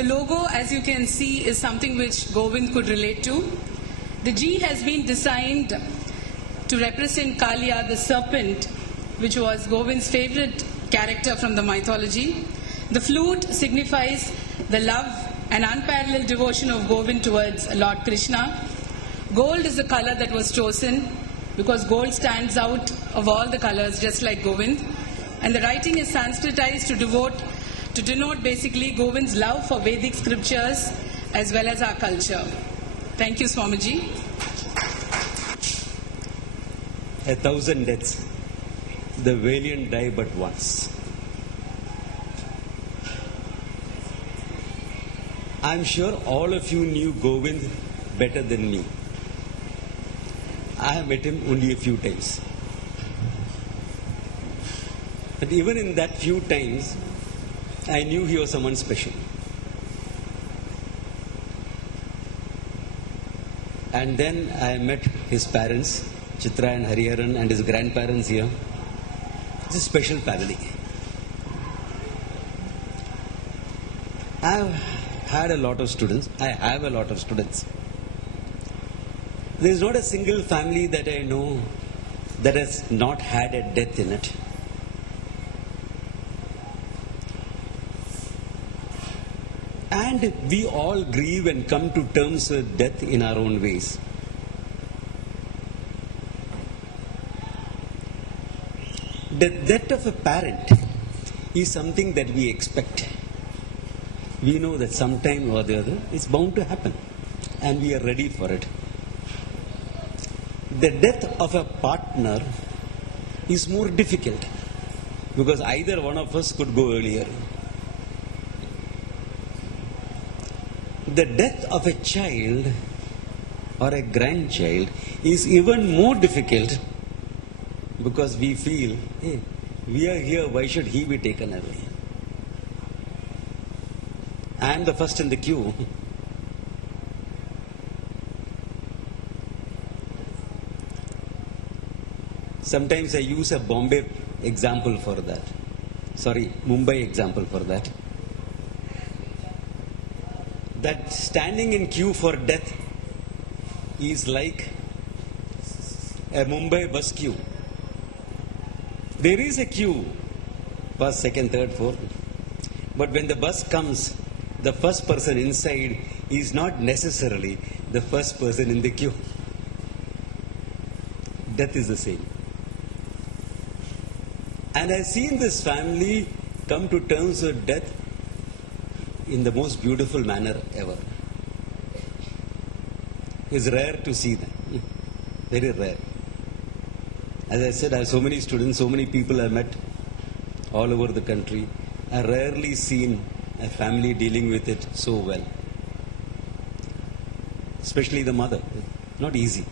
The logo, as you can see, is something which Govind could relate to. The G has been designed to represent Kalia, the serpent, which was Govind's favorite character from the mythology. The flute signifies the love and unparalleled devotion of Govind towards Lord Krishna. Gold is the color that was chosen because gold stands out of all the colors, just like Govind. And the writing is Sanskritized to denote basically Govind's love for Vedic scriptures as well as our culture. Thank you, Swamiji. 1,000 deaths. The valiant die but once. I'm sure all of you knew Govind better than me. I have met him only a few times. But even in that few times, I knew he was someone special. And then I met his parents, Chitra and Hariharan, and his grandparents here. It's a special family. I've had a lot of students. I have a lot of students. There is not a single family that I know that has not had a death in it. And we all grieve and come to terms with death in our own ways. The death of a parent is something that we expect. We know that sometime or the other it's bound to happen, and we are ready for it. The death of a partner is more difficult because either one of us could go earlier. The death of a child or a grandchild is even more difficult because we feel, hey, we are here, why should he be taken away? I am the first in the queue. Sometimes I use a Bombay example for that. Sorry, Mumbai example for that. That standing in queue for death is like a Mumbai bus queue. There is a queue, first, second, third, fourth. But when the bus comes, the first person inside is not necessarily the first person in the queue. Death is the same. And I've seen this family come to terms with death in the most beautiful manner ever. It's rare to see that. Very rare. As I said, I have so many students, so many people I've met all over the country. I've rarely seen a family dealing with it so well. Especially the mother. Not easy.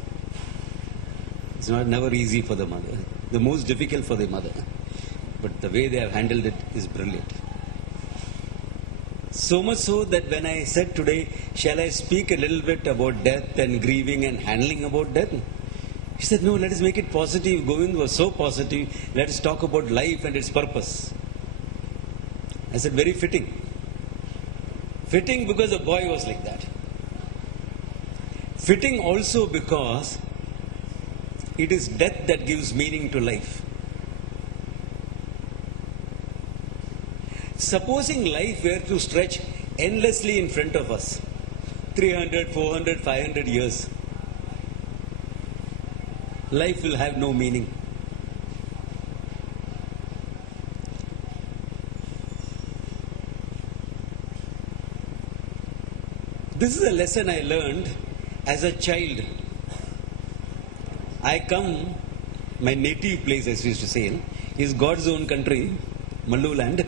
It's never easy for the mother. The most difficult for the mother. But the way they have handled it is brilliant. So much so that when I said today, shall I speak a little bit about death and grieving and handling about death? He said, no, let us make it positive. Govind was so positive. Let us talk about life and its purpose. I said, very fitting. Fitting because the boy was like that. Fitting also because it is death that gives meaning to life. Supposing life were to stretch endlessly in front of us, 300, 400, 500 years, life will have no meaning. This is a lesson I learned as a child. I come, my native place, as we used to say, is God's own country, Mallu land.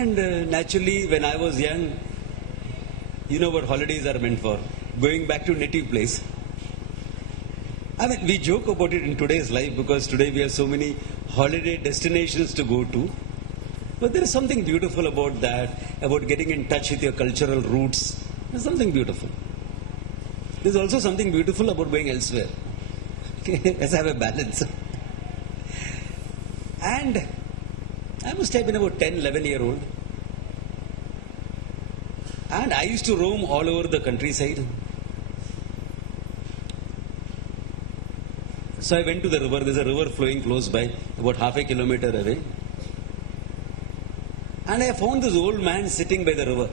And naturally, when I was young, you know what holidays are meant for. Going back to native place. I mean, we joke about it in today's life because today we have so many holiday destinations to go to. But there is something beautiful about that, about getting in touch with your cultural roots. There's something beautiful. There's also something beautiful about going elsewhere. Okay, let's have a balance. And I must have been about 10, 11-year-old. And I used to roam all over the countryside. So I went to the river. There's a river flowing close by, about half a kilometer away. And I found this old man sitting by the river.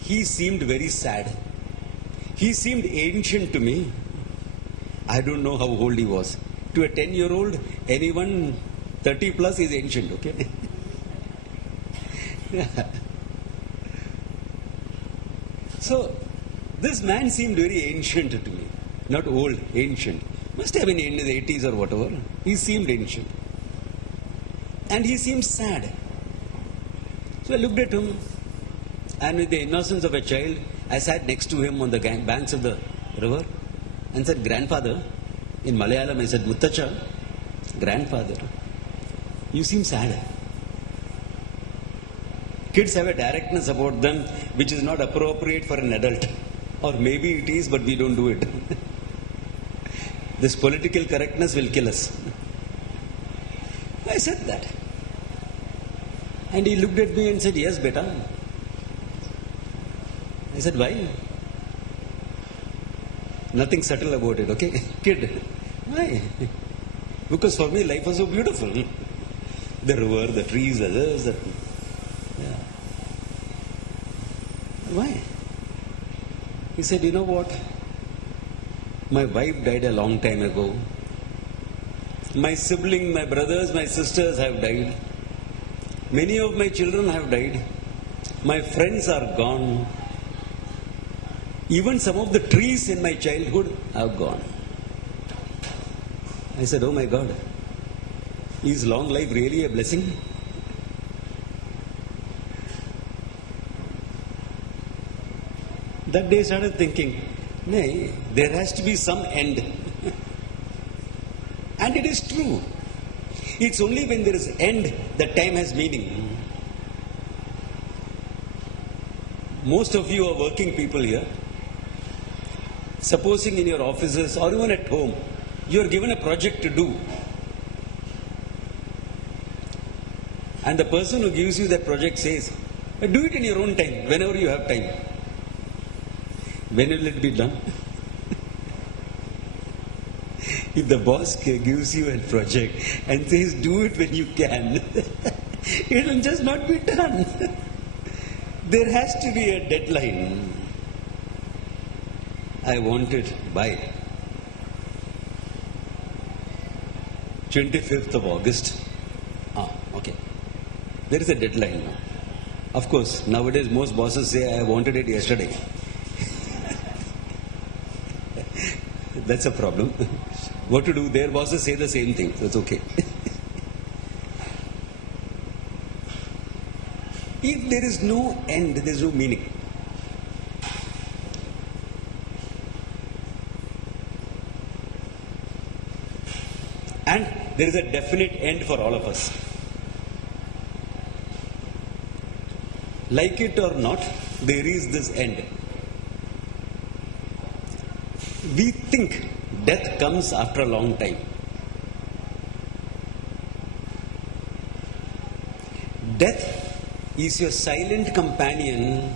He seemed very sad. He seemed ancient to me. I don't know how old he was. To a 10-year-old, anyone 30 plus is ancient, okay? So, this man seemed very ancient to me. Not old, ancient. Must have been in his 80s or whatever. He seemed ancient. And he seemed sad. So I looked at him, and with the innocence of a child, I sat next to him on the banks of the river and said, "Grandfather," in Malayalam I said, "Muttacha, grandfather, you seem sad." Kids have a directness about them which is not appropriate for an adult. Or maybe it is, but we don't do it. This political correctness will kill us. I said that. And he looked at me and said, "Yes, beta." I said, "Why?" Nothing subtle about it, okay? Kid. Why? Because for me life was so beautiful. The river, the trees, the this, the... Yeah. Why? He said, "You know what? My wife died a long time ago. My sibling, my brothers, my sisters have died. Many of my children have died. My friends are gone. Even some of the trees in my childhood have gone." I said, "Oh my God, is long life really a blessing?" That day I started thinking, nay, there has to be some end. And it is true. It's only when there is end that time has meaning. Most of you are working people here. Supposing in your offices or even at home, you are given a project to do. And the person who gives you that project says, "Do it in your own time, whenever you have time." When will it be done? If the boss gives you a project and says, "Do it when you can," it will just not be done. There has to be a deadline. I want it by 25th of August. Okay. There is a deadline now. Of course, nowadays most bosses say, "I wanted it yesterday." That's a problem. What to do? Their bosses say the same thing. That's okay. If there is no end, there is no meaning. And there is a definite end for all of us. Like it or not, there is this end. We think death comes after a long time. Death is your silent companion